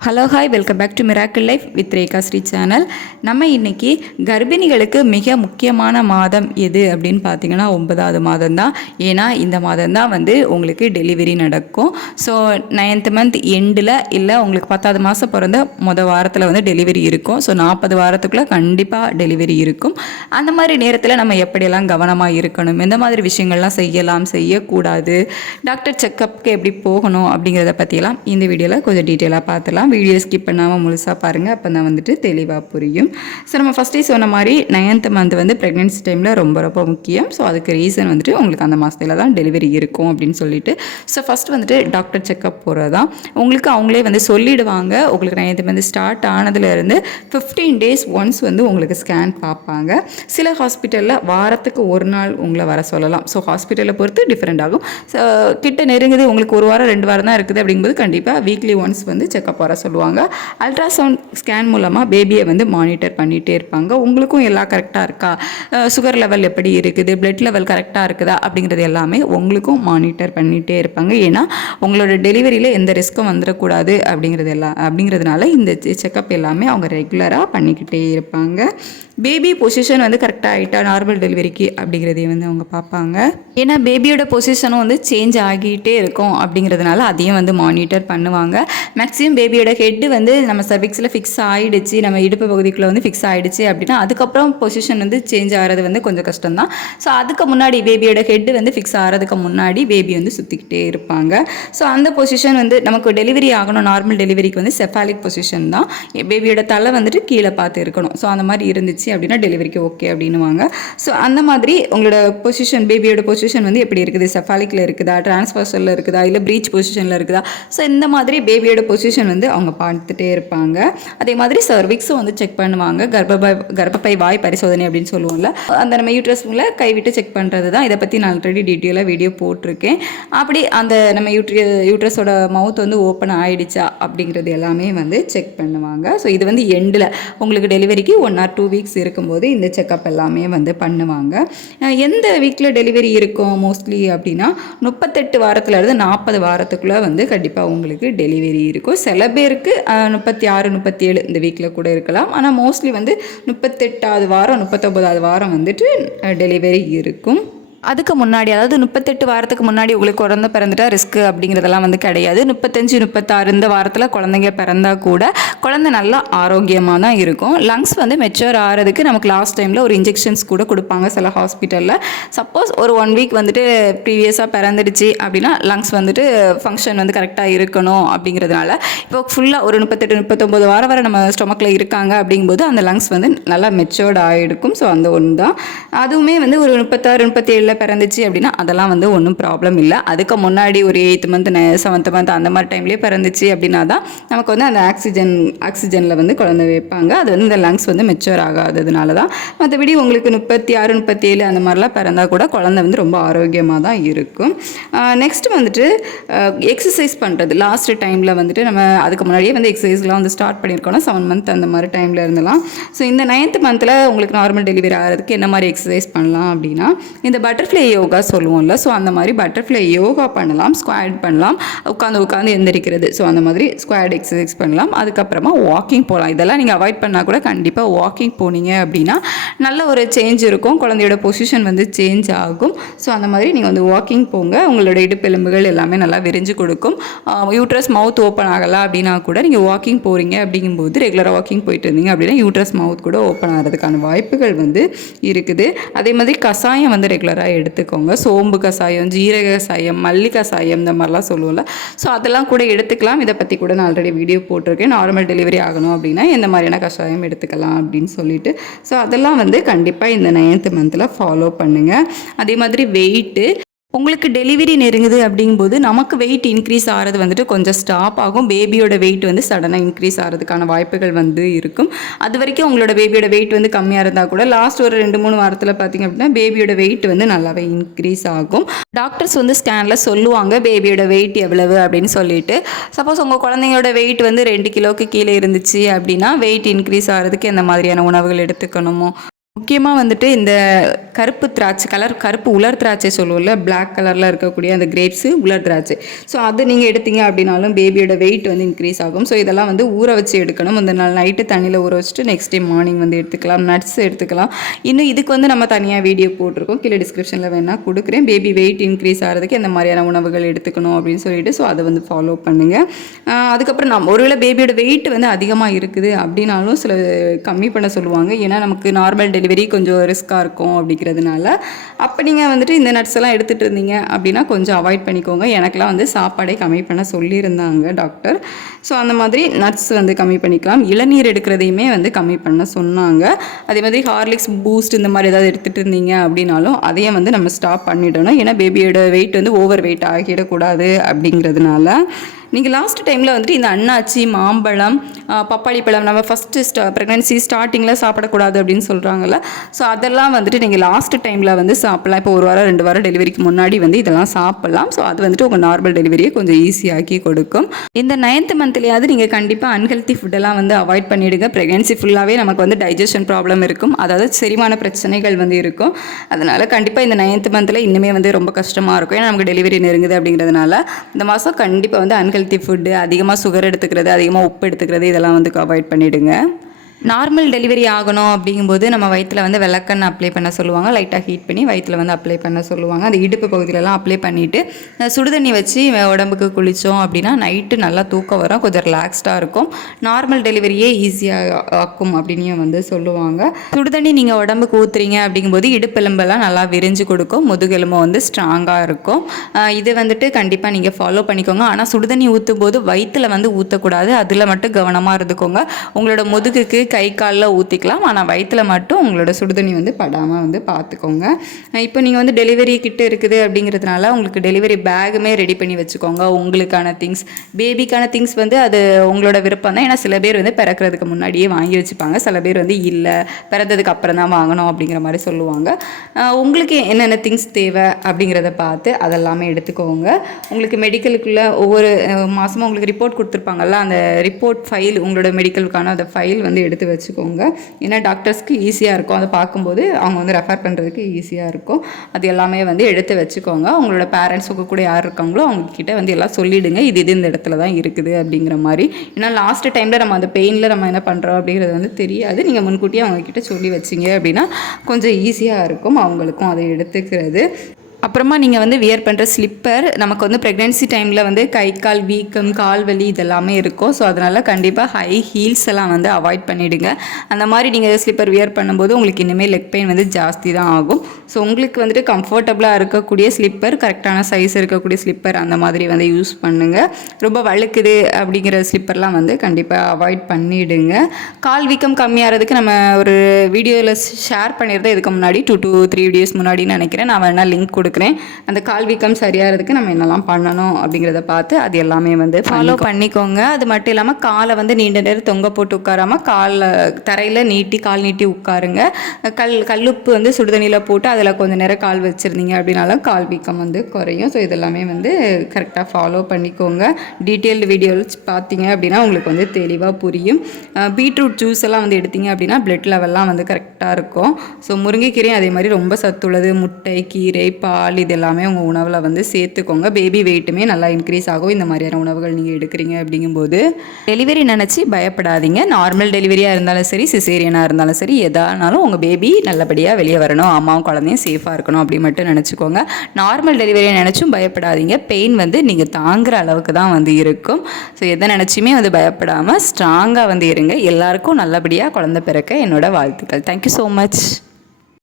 Hello hi welcome back to miracle life with Rekha Sri channel நம்ம இன்றைக்கி கர்ப்பிணிகளுக்கு மிக முக்கியமான மாதம் எது அப்படின்னு பார்த்தீங்கன்னா ஒன்பதாவது மாதம் தான் ஏன்னா இந்த மாதம் தான் வந்து உங்களுக்கு டெலிவரி நடக்கும். ஸோ நைன்த் மந்த் எண்டில் இல்லை உங்களுக்கு பத்தாவது மாதம் பிறந்த மொதல் வாரத்தில் வந்து டெலிவரி இருக்கும். ஸோ நாற்பது வாரத்துக்குள்ளே கண்டிப்பாக டெலிவரி இருக்கும். அந்த மாதிரி நேரத்தில் நம்ம எப்படியெல்லாம் கவனமாக இருக்கணும்? எந்த மாதிரி விஷயங்கள்லாம் செய்யலாம் செய்யக்கூடாது. டாக்டர் செக்கப்புக்கு எப்படி போகணும் அப்படிங்கிறத பற்றியெல்லாம் இந்த வீடியோவில் கொஞ்சம் டீட்டெயிலாக பார்த்துலாம் வீடியோ ஸ்கிப் பண்ணாமல் முழுசாக பாருங்கள் அப்போ தான் வந்துட்டு தெளிவாக புரியும். ஸோ நம்ம ஃபஸ்ட்டே சொன்ன மாதிரி நைன்த் மந்த் வந்து ப்ரெக்னென்சி டைமில் ரொம்ப ரொம்ப முக்கியம். ஸோ அதுக்கு ரீசன் வந்துட்டு உங்களுக்கு அந்த மாதத்தில் தான் டெலிவரி இருக்கும் அப்படின்னு சொல்லிட்டு. ஸோ ஃபஸ்ட் வந்துட்டு டாக்டர் செக்கப் போகிறது தான் உங்களுக்கு அவங்களே வந்து சொல்லிடுவாங்க. உங்களுக்கு நைன்த் மந்த் ஸ்டார்ட் ஆனதுலேருந்து ஃபிஃப்டீன் டேஸ் ஒன்ஸ் வந்து உங்களுக்கு ஸ்கேன் பார்ப்பாங்க. சில ஹாஸ்பிட்டலில் வாரத்துக்கு ஒரு நாள் உங்களை வர சொல்லலாம். ஸோ ஹாஸ்பிட்டலை பொறுத்து டிஃப்ரெண்ட் ஆகும். ஸோ கிட்ட நெருங்குது உங்களுக்கு ஒரு வாரம் ரெண்டு வாரம் தான் இருக்குது அப்படிங்கும்போது கண்டிப்பாக வீக்லி ஒன்ஸ் வந்து செக்கப் வர சொல்லுவாங்க. அல்ட்ராசவுண்ட் ஸ்கேன் மூலமாக பேபியை வந்து மானிட்டர் பண்ணிகிட்டே இருப்பாங்க. உங்களுக்கும் எல்லாம் கரெக்டாக இருக்கா? சுகர் லெவல் எப்படி இருக்குது? பிளட் லெவல் கரெக்டாக இருக்குதா? அப்படிங்கிறது எல்லாமே உங்களுக்கும் மானிட்டர் பண்ணிகிட்டே இருப்பாங்க. ஏன்னா உங்களோட டெலிவரியில் எந்த ரிஸ்க்கும் வந்துடக்கூடாது அப்படிங்கிறது எல்லாம் அப்படிங்கிறதுனால இந்த செக்கப் எல்லாமே அவங்க ரெகுலராக பண்ணிக்கிட்டே இருப்பாங்க. பேபி பொசிஷன் வந்து கரெக்டாக ஆகிட்டா நார்மல் டெலிவரிக்கு அப்படிங்கிறதையும் வந்து அவங்க பார்ப்பாங்க. ஏன்னா பேபியோட பொசிஷனும் வந்து சேஞ்ச் ஆகிட்டே இருக்கும் அப்படிங்கிறதுனால அதையும் வந்து மானிட்டர் பண்ணுவாங்க. மேக்ஸிமம் பேபியோட ஹெட்டு வந்து நம்ம சர்விக்ஸில் ஃபிக்ஸ் ஆகிடுச்சு நம்ம இடுப்பு பகுதிக்குள்ளே வந்து ஃபிக்ஸ் ஆகிடுச்சு அப்படின்னா அதுக்கப்புறம் பொசிஷன் வந்து சேஞ்ச் ஆகிறது வந்து கொஞ்சம் கஷ்டம் தான் ஸோ அதுக்கு முன்னாடி பேபியோட ஹெட்டு வந்து ஃபிக்ஸ் ஆகிறதுக்கு முன்னாடி பேபி வந்து சுற்றிக்கிட்டே இருப்பாங்க. ஸோ அந்த பொசிஷன் வந்து நமக்கு டெலிவரி ஆகணும் நார்மல் டெலிவரிக்கு வந்து செஃபாலிக் பொசிஷன் தான். பேபியோட தலை வந்துட்டு கீழே பார்த்து இருக்கணும். ஸோ அந்த மாதிரி இருந்துச்சு அப்படின்னா டெலிவரிக்கு ஓகே அப்படின்னுவாங்க. ஸோ அந்த மாதிரி உங்களோட பொசிஷன் பேபியோட பொசிஷன் வந்து எப்படி இருக்குது? செஃபாலிக்கில் இருக்குதா? டிரான்ஸ்ஃபர்சலில் இருக்குதா? இல்லை ப்ரீச் பொசிஷனில் இருக்குதா? ஸோ இந்த மாதிரி பேபியோட பொசிஷன் வந்து அவங்க பார்த்துட்டே இருப்பாங்க. அதே மாதிரி சர்விக்ஸும் வந்து செக் பண்ணுவாங்க. கர்ப்பப்பை கர்ப்பப்பை வாய் பரிசோதனை அப்படின்னு சொல்லுவோம்ல. அந்த நம்ம யூட்ரஸ்ல கைவிட்டு செக் பண்ணுறது தான் இதை பற்றி நான் ஆல்ரெடி டீட்டெயிலாக வீடியோ போட்டிருக்கேன். அப்படி அந்த நம்ம யூட்ரி யூட்ரஸோட மவுத் வந்து ஓப்பன் ஆகிடுச்சா அப்படிங்கிறது எல்லாமே வந்து செக் பண்ணுவாங்க. ஸோ இது வந்து எண்டில் உங்களுக்கு டெலிவரிக்கு ஒன் ஆர் டூ வீக்ஸ் இருக்கும்போது இந்த செக்கப் எல்லாமே வந்து பண்ணுவாங்க. எந்த வீக்கில் டெலிவரி இருக்கும் மோஸ்ட்லி அப்படின்னா முப்பத்தெட்டு வாரத்துலேருந்து நாற்பது வாரத்துக்குள்ளே வந்து கண்டிப்பாக உங்களுக்கு டெலிவரி இருக்கும். சில பேருக்கு முப்பத்தி ஆறு முப்பத்தி ஏழு இந்த வீக்கில் கூட இருக்கலாம். ஆனால் மோஸ்ட்லி வந்து முப்பத்தெட்டாவது வாரம் முப்பத்தொம்பதாவது வாரம் வந்துட்டு டெலிவரி இருக்கும். அதுக்கு முன்னாடி அதாவது முப்பத்தெட்டு வாரத்துக்கு முன்னாடி உங்களுக்கு குழந்தை பிறந்துட்டா ரிஸ்க்கு அப்படிங்கிறதெல்லாம் வந்து கிடையாது. முப்பத்தஞ்சு முப்பத்தாறு இந்த வாரத்தில் குழந்தைங்க பிறந்தா கூட குழந்தை நல்லா ஆரோக்கியமாக தான் இருக்கும். லங்ஸ் வந்து மெச்சூர் ஆகிறதுக்கு நமக்கு லாஸ்ட் டைமில் ஒரு இன்ஜெக்ஷன்ஸ் கூட கொடுப்பாங்க சில ஹாஸ்பிட்டலில் சப்போஸ் ஒரு ஒன் வீக் வந்துட்டு ப்ரீவியஸாக பிறந்துடுச்சு அப்படின்னா லங்ஸ் வந்துட்டு ஃபங்க்ஷன் வந்து கரெக்டாக இருக்கணும் அப்படிங்கிறதுனால இப்போ ஃபுல்லாக ஒரு முப்பத்தெட்டு முப்பத்தொம்போது வாரம் வரை நம்ம ஸ்டொமக்கில் இருக்காங்க அப்படிங்கும்போது அந்த லங்ஸ் வந்து நல்லா மெச்சோர்ட் ஆகிருக்கும் ஸோ அந்த ஒன்று தான் அதுவுமே வந்து ஒரு முப்பத்தாறு முப்பத்தேழு முப்பத்தேழில் பிறந்துச்சு அப்படின்னா அதெல்லாம் வந்து ஒன்றும் ப்ராப்ளம் இல்லை. அதுக்கு முன்னாடி ஒரு எயித்து மந்த் செவன்த் மந்த் அந்த மாதிரி டைம்லேயே பிறந்துச்சு அப்படின்னா தான் நமக்கு வந்து அந்த ஆக்சிஜன் ஆக்சிஜனில் வந்து குழந்தை வைப்பாங்க. அது வந்து இந்த லங்ஸ் வந்து மெச்சூர் ஆகாததுனால தான் மற்றபடி உங்களுக்கு முப்பத்தி ஆறு முப்பத்தி ஏழு அந்த மாதிரிலாம் பிறந்தால் கூட குழந்தை வந்து ரொம்ப ஆரோக்கியமாக தான் இருக்கும். நெக்ஸ்ட் வந்துட்டு எக்ஸசைஸ் பண்ணுறது லாஸ்ட் டைமில் வந்துட்டு நம்ம அதுக்கு முன்னாடியே வந்து எக்ஸசைஸ்லாம் வந்து ஸ்டார்ட் பண்ணியிருக்கோம் செவன் மந்த் அந்த மாதிரி டைமில் இருந்தலாம். ஸோ இந்த நைன்த் மந்தில் உங்களுக்கு நார்மல் டெலிவரி ஆகிறதுக்கு என்ன மாதிரி எக்ஸசைஸ் பண்ணலாம் அப்படின்னா இந்த பட்டர்ஃப்ளை யோகா சொல்லுவோம்ல ஸோ அந்த மாதிரி பட்டர்ஃப்ளை யோகா பண்ணலாம் ஸ்குவாட் பண்ணலாம் உட்காந்து உட்காந்து எந்திரிக்கிறது. ஸோ அந்த மாதிரி ஸ்குவாட் எக்ஸசைஸ் பண்ணலாம். அதுக்கப்புறமா வாக்கிங் போகலாம். இதெல்லாம் நீங்கள் அவாய்ட் பண்ணால் கூட கண்டிப்பாக வாக்கிங் போனீங்க அப்படின்னா நல்ல ஒரு சேஞ்ச் இருக்கும். குழந்தையோட பொசிஷன் வந்து சேஞ்ச் ஆகும். ஸோ அந்த மாதிரி நீங்கள் வந்து வாக்கிங் போங்க. உங்களோட இடுப்பெலும்புகள் எல்லாமே நல்லா விரிஞ்சு கொடுக்கும். யூட்ரஸ் மவுத் ஓப்பன் ஆகலை அப்படின்னா கூட நீங்கள் வாக்கிங் போகிறீங்க அப்படிங்கும்போது ரெகுலராக வாக்கிங் போயிட்டு இருந்தீங்க அப்படின்னா யூட்ரஸ் மவுத் கூட ஓப்பன் ஆகிறதுக்கான வாய்ப்புகள் வந்து இருக்குது. அதே மாதிரி கஷாயம் வந்து ரெகுலராக எடுத்துக்கோங்க. சோம்பு கஷாயம் ஜீரக கஷாயம் மல்லி கஷாயம் இந்த மாதிரிலாம் சொல்லுவோம்ல. ஸோ அதெல்லாம் கூட எடுத்துக்கலாம். இதை பற்றி கூட நான் ஆல்ரெடி வீடியோ போட்டிருக்கேன். நார்மல் டெலிவரி ஆகணும் அப்படின்னா எந்த மாதிரியான கஷாயம் எடுத்துக்கலாம் அப்படின்னு சொல்லிட்டு. ஸோ அதெல்லாம் வந்து கண்டிப்பாக இந்த நைன்த் மந்தில் ஃபாலோ பண்ணுங்கள் அதே மாதிரி வெயிட்டு உங்களுக்கு டெலிவரி நெருங்குது அப்படிங்கும்போது நமக்கு வெயிட் இன்க்ரீஸ் ஆகிறது வந்துட்டு கொஞ்சம் ஸ்டாப் ஆகும். பேபியோட வெயிட் வந்து சடனாக இன்க்ரீஸ் ஆகிறதுக்கான வாய்ப்புகள் வந்து இருக்கும். அது வரைக்கும் உங்களோட பேபியோட வெயிட் வந்து கம்மியாக இருந்தால் கூட லாஸ்ட் ஒரு ரெண்டு மூணு வாரத்தில் பார்த்தீங்க அப்படின்னா பேபியோட வெயிட் வந்து நல்லாவே இன்க்ரீஸ் ஆகும். டாக்டர்ஸ் வந்து ஸ்கேனில் சொல்லுவாங்க பேபியோட வெயிட் எவ்வளவு? அப்படின்னு சொல்லிட்டு. சப்போஸ் உங்கள் குழந்தைங்களோட வெயிட் வந்து ரெண்டு கிலோக்கு கீழே இருந்துச்சு அப்படின்னா வெயிட் இன்க்ரீஸ் ஆகிறதுக்கு எந்த மாதிரியான உணவுகள் எடுத்துக்கணுமோ? முக்கியமாக வந்துட்டு இந்த கருப்பு திராட்சை கலர் கருப்பு உலர் திராட்சை சொல்லுவோம்ல பிளாக் கலரில் இருக்கக்கூடிய அந்த கிரேப்ஸு உலர் திராட்சை. ஸோ அது நீங்கள் எடுத்தீங்க அப்படின்னாலும் பேபியோட வெயிட் வந்து இன்க்ரீஸ் ஆகும். ஸோ இதெல்லாம் வந்து ஊற வச்சு எடுக்கணும். இந்த நாள் நைட்டு தண்ணியில் ஊற வச்சுட்டு நெக்ஸ்ட் டே மார்னிங் வந்து எடுத்துக்கலாம். நட்ஸ் எடுத்துக்கலாம். இன்னும் இதுக்கு வந்து நம்ம தனியாக வீடியோ போட்டிருக்கோம். கீழே டிஸ்கிரிப்ஷனில் வேணால் கொடுக்குறேன். பேபி வெயிட் இன்க்ரீஸ் ஆகிறதுக்கு எந்த மாதிரியான உணவுகள் எடுத்துக்கணும் அப்படின்னு சொல்லிட்டு ஸோ அதை வந்து ஃபாலோ பண்ணுங்கள் அதுக்கப்புறம் நம்ம ஒருவேளை பேபியோட வெயிட் வந்து அதிகமாக இருக்குது அப்படின்னாலும் சில கம்மி பண்ண சொல்லுவாங்க. ஏன்னா நமக்கு நார்மல் டெலிவரி கொஞ்சம் ரிஸ்க்காக இருக்கும் அப்படிங்கிறதுனால அப்போ நீங்கள் வந்துட்டு இந்த நட்ஸ் எல்லாம் எடுத்துகிட்டு இருந்தீங்க அப்படின்னா கொஞ்சம் அவாய்ட் பண்ணிக்கோங்க. எனக்கெலாம் வந்து சாப்பாடே கம்மி பண்ண சொல்லியிருந்தாங்க டாக்டர் ஸோ அந்த மாதிரி நட்ஸ் வந்து கம்மி பண்ணிக்கலாம். இளநீர் எடுக்கிறதையுமே வந்து கம்மி பண்ண சொன்னாங்க. அதே மாதிரி ஹார்லிக்ஸ் பூஸ்ட் இந்த மாதிரி ஏதாவது எடுத்துகிட்டு இருந்தீங்க அப்படின்னாலும் அதையும் வந்து நம்ம ஸ்டாப் பண்ணிடணும். ஏன்னா பேபியோட வெயிட் வந்து ஓவர் வெயிட் ஆகிடக்கூடாது அப்படிங்கிறதுனால. நீங்கள் லாஸ்ட் டைமில் வந்துட்டு இந்த அன்னாச்சி மாம்பழம் பப்பாளி பழம் நம்ம ஃபஸ்ட்டு ஸ்டா ப்ரெக்னன்சி ஸ்டார்டிங்கில் சாப்பிடக்கூடாது அப்படின்னு சொல்கிறாங்கல்ல ஸோ அதெல்லாம் வந்துட்டு நீங்கள் லாஸ்ட் டைமில் வந்து சாப்பிடலாம். இப்போ ஒரு வாரம் ரெண்டு வாரம் டெலிவரிக்கு முன்னாடி வந்து இதெல்லாம் சாப்பிட்லாம். ஸோ அது வந்துட்டு உங்கள் நார்மல் டெலிவரியை கொஞ்சம் ஈஸியாக்கி கொடுக்கும். இந்த நைன்த் மந்த்லேயாவது நீங்கள் கண்டிப்பாக அன்ஹெல்த்தி ஃபுட்டெல்லாம் வந்து அவாய்ட் பண்ணிவிடுங்க ப்ரெக்னென்சி ஃபுல்லாகவே நமக்கு வந்து டைஜஷன் ப்ராப்ளம் இருக்கும். அதாவது செரிமான பிரச்சனைகள் வந்து இருக்கும். அதனால் கண்டிப்பாக இந்த நைன்த் மந்தில் இன்னுமே வந்து ரொம்ப கஷ்டமாக இருக்கும். ஏன்னா நமக்கு டெலிவரி நெருங்குது அப்படிங்கிறதுனால இந்த மாதம் கண்டிப்பாக வந்து அன்ஹெல்த்தி ஃபுட்டு அதிகமாக சுகர் எடுத்துக்கிறது அதிகமாக உப்பு எடுத்துக்கிறது இதெல்லாம் வந்து அவாய்ட் பண்ணிவிடுங்க நார்மல் டெலிவரி ஆகணும் அப்படிங்கும்போது நம்ம வயிற்றில் வந்து விளக்கெண்ணெய் அப்ளை பண்ண சொல்லுவாங்க. லைட்டாக ஹீட் பண்ணி வயிற்றில் வந்து அப்ளை பண்ண சொல்லுவாங்க. அந்த இடுப்பு பகுதியிலலாம் அப்ளை பண்ணிவிட்டு சுடுதண்ணி வச்சு உடம்புக்கு குளித்தோம் அப்படின்னா நைட்டு நல்லா தூக்கம் வரும். கொஞ்சம் ரிலாக்ஸ்டாக இருக்கும். நார்மல் டெலிவரியே ஈஸியாக ஆக்கும் அப்படின்னு வந்து சொல்லுவாங்க. சுடுதண்ணி நீங்கள் உடம்புக்கு ஊற்றுறீங்க அப்படிங்கும்போது இடுப்பெலும்பெல்லாம் நல்லா விரிஞ்சு கொடுக்கும். முதுகெலும்பு வந்து ஸ்ட்ராங்காக இருக்கும். இது வந்துட்டு கண்டிப்பாக நீங்கள் ஃபாலோ பண்ணிக்கோங்க. ஆனால் சுடுதண்ணி ஊற்றும் போது வயிற்றில் வந்து ஊற்றக்கூடாது அதில் மட்டும் கவனமாக இருந்துக்கோங்க. உங்களோட முதுகுக்கு கை காலில் ஊற்றிக்கலாம் ஆனால் வயிற்றில் மட்டும் உங்களோட சுடுதண்ணி வந்து படாமல் வந்து பார்த்துக்கோங்க இப்போ நீங்கள் வந்து டெலிவரி கிட்ட இருக்குது அப்படிங்கிறதுனால உங்களுக்கு டெலிவரி பேகுமே ரெடி பண்ணி வச்சுக்கோங்க. உங்களுக்கான திங்ஸ் பேபிக்கான திங்ஸ் வந்து அது உங்களோட விருப்பம் தான். ஏன்னா சில பேர் வந்து பிறக்கிறதுக்கு முன்னாடியே வாங்கி வச்சுப்பாங்க. சில பேர் வந்து இல்லை பிறந்ததுக்கு அப்புறம் தான் வாங்கணும் அப்படிங்கிற மாதிரி சொல்லுவாங்க. உங்களுக்கு என்னென்ன திங்ஸ் தேவை அப்படிங்கிறத பார்த்து அதெல்லாமே எடுத்துக்கோங்க. உங்களுக்கு மெடிக்கலுக்குள்ள ஒவ்வொரு மாதமும் உங்களுக்கு ரிப்போர்ட் கொடுத்துருப்பாங்கல்ல அந்த ரிப்போர்ட் ஃபைல் உங்களோட மெடிக்கலுக்கான அந்த ஃபைல் வந்து எடுத்து வச்சுக்கோங்க. ஏன்னா டாக்டர்ஸ்க்கு ஈஸியாக இருக்கும். அதை பார்க்கும்போது அவங்க வந்து ரெஃபர் பண்ணுறதுக்கு ஈஸியாக இருக்கும். அது எல்லாமே வந்து எடுத்து வச்சுக்கோங்க. உங்களோட பேரண்ட்ஸ் கூட யார் இருக்காங்களோ அவங்கக்கிட்ட வந்து எல்லாம் சொல்லிவிடுங்க இது இது இந்த இடத்துல தான் இருக்குது அப்படிங்கிற மாதிரி. ஏன்னா லாஸ்ட் டைமில் நம்ம அந்த பெயினில் நம்ம என்ன பண்ணுறோம் அப்படிங்கிறது வந்து தெரியாது. நீங்கள் முன்கூட்டியே அவங்கக்கிட்ட சொல்லி வச்சிங்க அப்படின்னா கொஞ்சம் ஈஸியாக இருக்கும். அவங்களுக்கும் அதை எடுத்துக்கிறது. அப்புறமா நீங்கள் வந்து வியர் பண்ணுற ஸ்லிப்பர் நமக்கு வந்து ப்ரெக்னென்சி டைமில் வந்து கை கால் வீக்கம் கால் வலி இதெல்லாமே இருக்கும். ஸோ அதனால் கண்டிப்பாக ஹை ஹீல்ஸ் எல்லாம் வந்து அவாய்ட் பண்ணிவிடுங்க அந்த மாதிரி நீங்கள் ஸ்லிப்பர் வியர் பண்ணும்போது உங்களுக்கு இனிமேல் லெக் பெயின் வந்து ஜாஸ்தி தான் ஆகும். ஸோ உங்களுக்கு வந்துட்டு கம்ஃபர்டபுளாக இருக்கக்கூடிய ஸ்லிப்பர் கரெக்டான சைஸ் இருக்கக்கூடிய ஸ்லிப்பர் அந்த மாதிரி வந்து யூஸ் பண்ணுங்கள் ரொம்ப வழுக்குது அப்படிங்கிற ஸ்லிப்பர்லாம் வந்து கண்டிப்பாக அவாய்ட் பண்ணிவிடுங்க கால் வீக்கம் கம்மியாகிறதுக்கு நம்ம ஒரு வீடியோவில் ஷேர் பண்ணியிருந்தேன். இதுக்கு முன்னாடி டூ டூ த்ரீ வீடியோஸ் முன்னாடின்னு நினைக்கிறேன். நான் வேணால் லிங்க் கொடுக்குறேன். அந்த கால் வீக்கம் சரியாகிறதுக்கு நம்ம என்னெல்லாம் பண்ணணும் அப்படிங்கிறத பார்த்து அது எல்லாமே வந்து ஃபாலோ பண்ணிக்கோங்க. அது மட்டும் இல்லாமல் காலை வந்து நீண்ட நேரம் தொங்க போட்டு உட்காராம காலில் தரையில் நீட்டி கால் நீட்டி உட்காருங்க. கல் கல்லுப்பு வந்து சுடுதண்ணியில் போட்டு அதில் கொஞ்சம் நேரம் கால் வச்சுருந்தீங்க அப்படின்னாலும் கால் வீக்கம் வந்து குறையும். ஸோ இதெல்லாமே வந்து கரெக்டாக ஃபாலோ பண்ணிக்கோங்க. டீட்டெயில்டு வீடியோஸ் பார்த்தீங்க அப்படின்னா உங்களுக்கு வந்து தெளிவாக புரியும். பீட்ரூட் ஜூஸ் எல்லாம் வந்து எடுத்தீங்க அப்படின்னா பிளட் லெவல்லாம் வந்து கரெக்டாக இருக்கும். ஸோ முருங்கைக்கீரையும் அதே மாதிரி ரொம்ப சத்துள்ளது. முட்டை கீரை பால் இது எல்லாமே உங்கள் உணவில் வந்து சேர்த்துக்கோங்க. பேபி வெயிட்டுமே நல்லா இன்க்ரீஸ் ஆகும். இந்த மாதிரியான உணவுகள் நீங்கள் எடுக்கிறீங்க அப்படிங்கும்போது டெலிவரி நினச்சி பயப்படாதீங்க. நார்மல் டெலிவரியாக இருந்தாலும் சரி சிசேரியனாக இருந்தாலும் சரி எதானாலும் உங்கள் பேபி நல்லபடியாக வெளியே வரணும். அம்மாவும் குழந்தையும் சேஃபாக இருக்கணும் அப்படி மட்டும் நினச்சிக்கோங்க. நார்மல் டெலிவரியை நினச்சும் பயப்படாதீங்க. பெயின் வந்து நீங்கள் தாங்குகிற அளவுக்கு தான் வந்து இருக்கும். ஸோ எதை நினச்சியுமே வந்து பயப்படாமல் ஸ்ட்ராங்காக வந்து இருங்க. எல்லாருக்கும் நல்லபடியாக குழந்த பிறக்க என்னோடய வாழ்த்துக்கள். Thank you so much